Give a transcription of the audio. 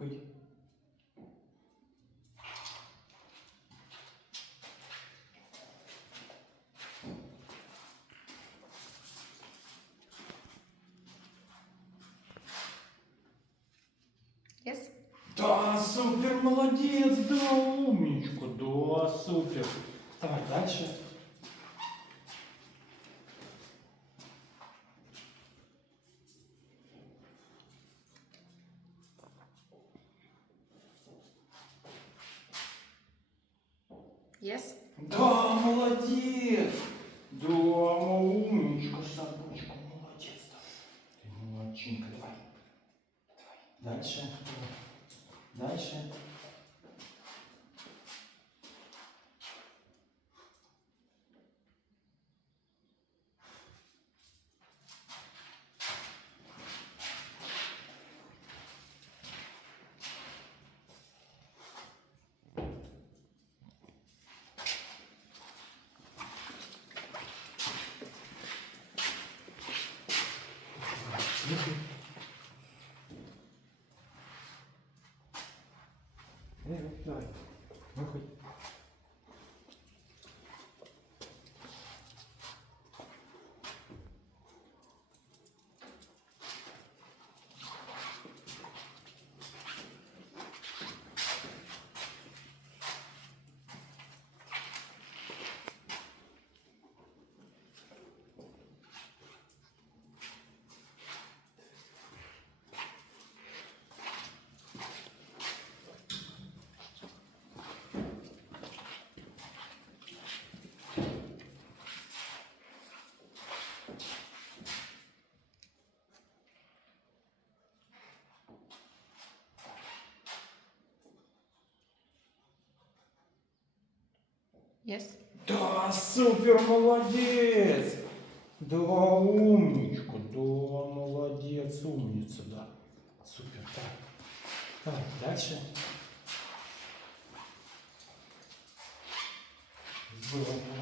Выходи. Yes? Да, супер, молодец, да, умничка, да, супер. Давай дальше. Yes? Да, молодец. Да, умничка, собачка, молодец. Ты молодчинка, давай. Давай, дальше. Дальше. Давай, выходи. Yes? Да, супер, молодец. Да, умничка, да, молодец, умница, да. Супер, так. Давай, дальше. Здорово.